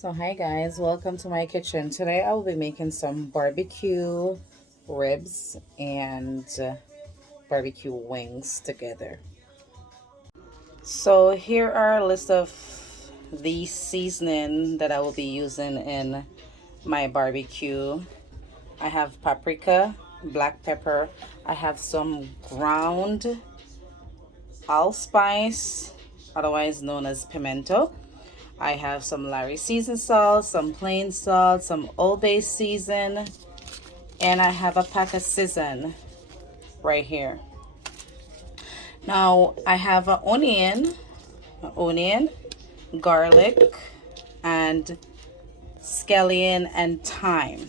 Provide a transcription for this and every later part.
So hi guys, welcome to my kitchen. Today I will be making some barbecue ribs and barbecue wings together. So here are a list of the seasoning that I will be using in my barbecue. I have paprika, black pepper. I have some ground allspice, otherwise known as pimento. I have some Larry seasoned salt, some plain salt, some Old Bay season, and I have a pack of season right here. Now I have an onion, garlic, and scallion and thyme.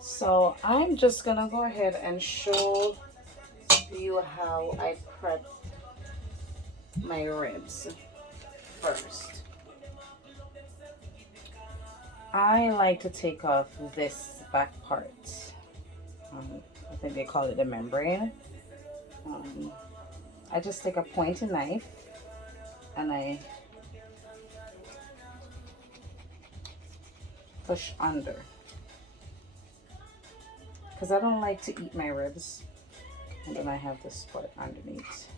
So I'm just gonna go ahead and show you how I prep my ribs first. I like to take off this back part. I think they call it the membrane. Um, I just take a pointed knife and I push under because I don't like to eat my ribs, and then I have this part underneath.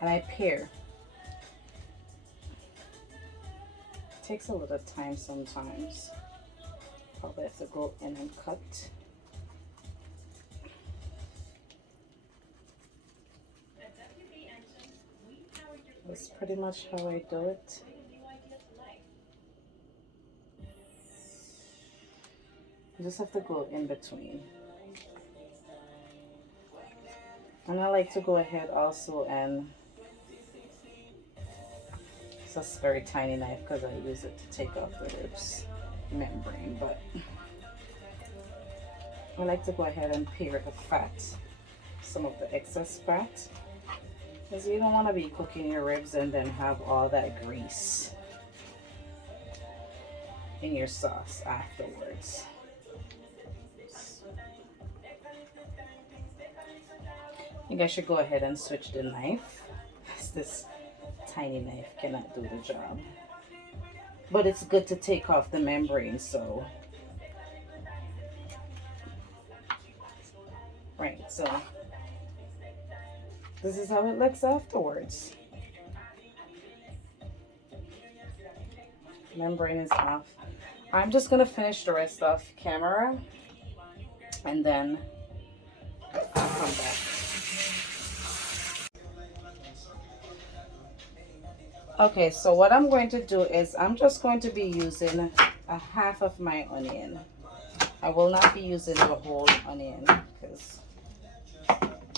And I pare. It takes a little time sometimes. Probably have to go in and cut. That's pretty much how I do it. You just have to go in between. And I like to go ahead also and it's a very tiny knife because I use it to take off the ribs membrane, but I like to go ahead and pare the fat, some of the excess fat, because you don't want to be cooking your ribs and then have all that grease in your sauce afterwards. I think I should go ahead and switch the knife. This tiny knife cannot do the job. But it's good to take off the membrane, so. Right, so this is how it looks afterwards. Membrane is off. I'm just gonna finish the rest off camera and then I'll come back. Okay, so what I'm going to do is I'm just going to be using a half of my onion. I will not be using the whole onion because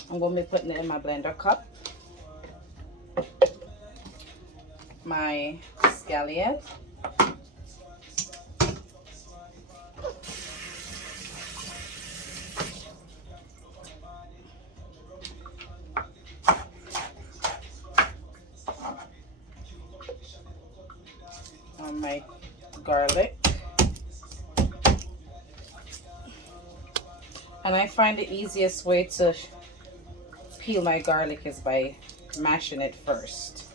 I'm going to be putting it in my blender cup. My scallion. My garlic. And I find the easiest way to peel my garlic is by mashing it first.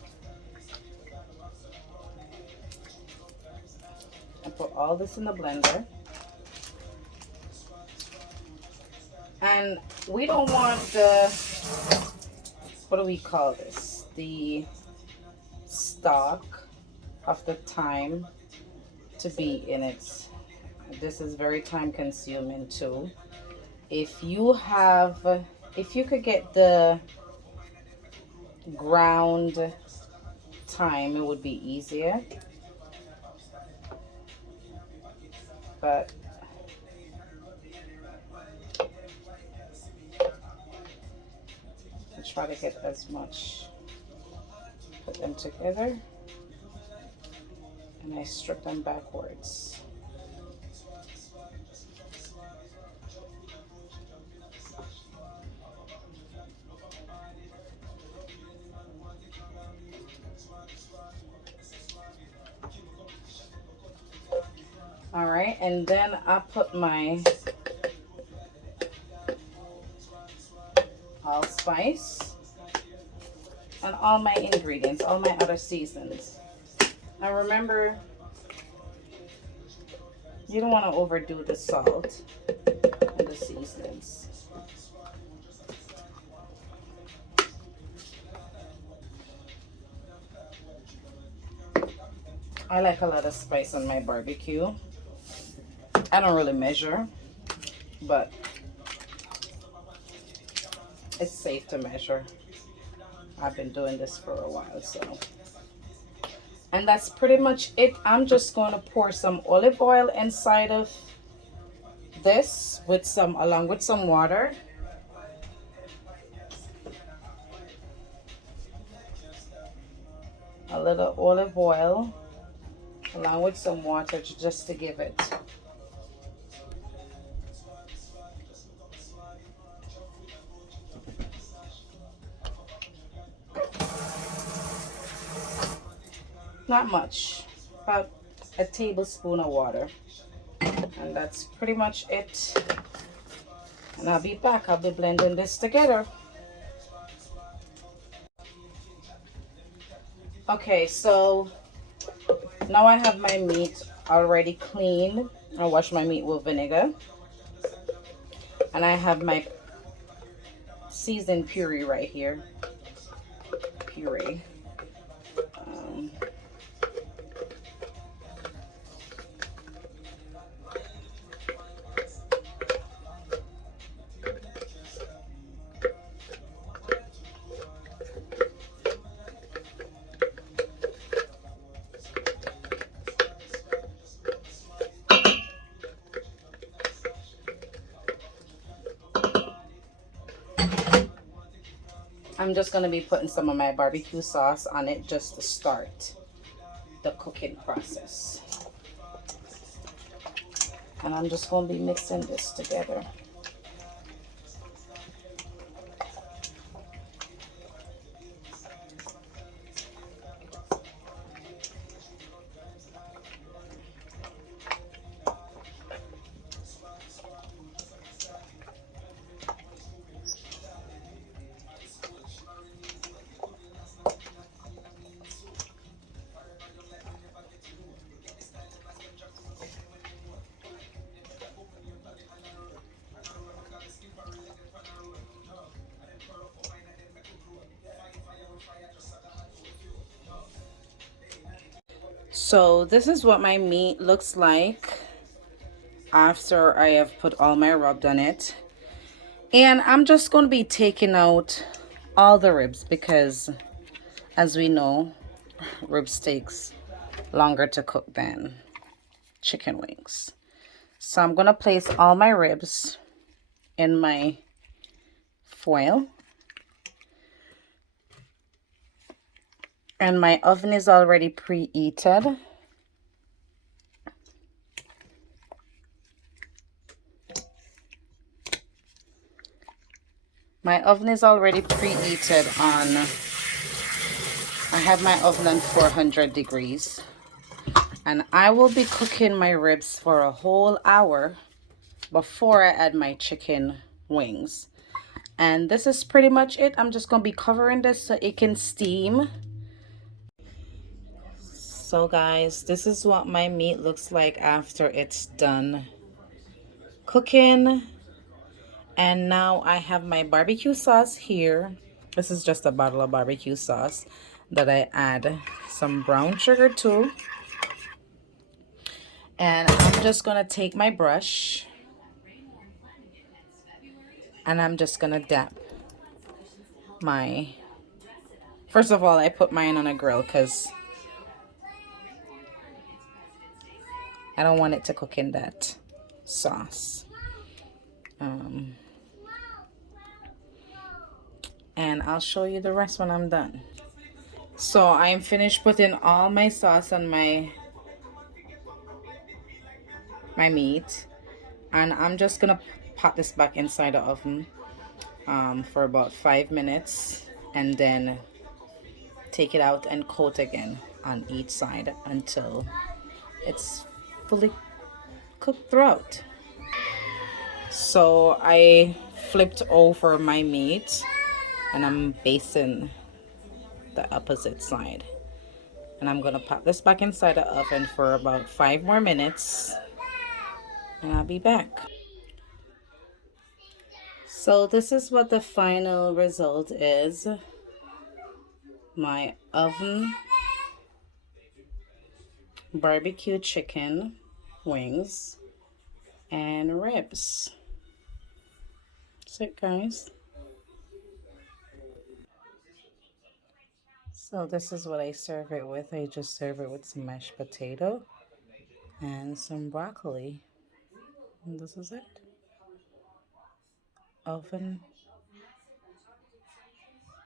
And put all this in the blender. And we don't want the, what do we call this? The stalk of the thyme to be in it. This is very time consuming too. If you could get the ground thyme, it would be easier. But I try to get as much, put them together, and I strip them backwards. All right, and then I put my allspice, and all my ingredients, all my other seasons. Now remember, you don't want to overdo the salt and the seasonings. I like a lot of spice on my barbecue. I don't really measure, but it's safe to measure. I've been doing this for a while, so. And that's pretty much it. I'm just going to pour some olive oil inside of this with some, along with some water. A little olive oil along with some water just to give it not much, about a tablespoon of water, and that's pretty much it. And I'll be back. I'll be blending this together. Okay, so now I have my meat already cleaned. I wash my meat with vinegar, and I have my seasoned puree right here. Puree. I'm just going to be putting some of my barbecue sauce on it just to start the cooking process. And I'm just going to be mixing this together. So this is what my meat looks like after I have put all my rub on it. And I'm just going to be taking out all the ribs because, as we know, rib steaks longer to cook than chicken wings. So I'm going to place all my ribs in my foil. And my oven is already preheated. My oven is already preheated on, I have my oven on 400 degrees. And I will be cooking my ribs for a whole hour before I add my chicken wings. And this is pretty much it. I'm just going to be covering this so it can steam. So guys, this is what my meat looks like after it's done cooking. And now I have my barbecue sauce here. This is just a bottle of barbecue sauce that I add some brown sugar to. And I'm just going to take my brush and I'm just going to dap my... First of all, I put mine on a grill because I don't want it to cook in that sauce. And I'll show you the rest when I'm done. So I'm finished putting all my sauce on my meat, and I'm just gonna pop this back inside the oven for about 5 minutes, and then take it out and coat again on each side until it's fully cooked throughout. So I flipped over my meat and I'm basting the opposite side. And I'm gonna pop this back inside the oven for about 5 more minutes, and I'll be back. So this is what the final result is. My oven barbecue chicken wings and ribs. That's it, guys. So this is what I serve it with. I just serve it with some mashed potato and some broccoli. And this is it. Oven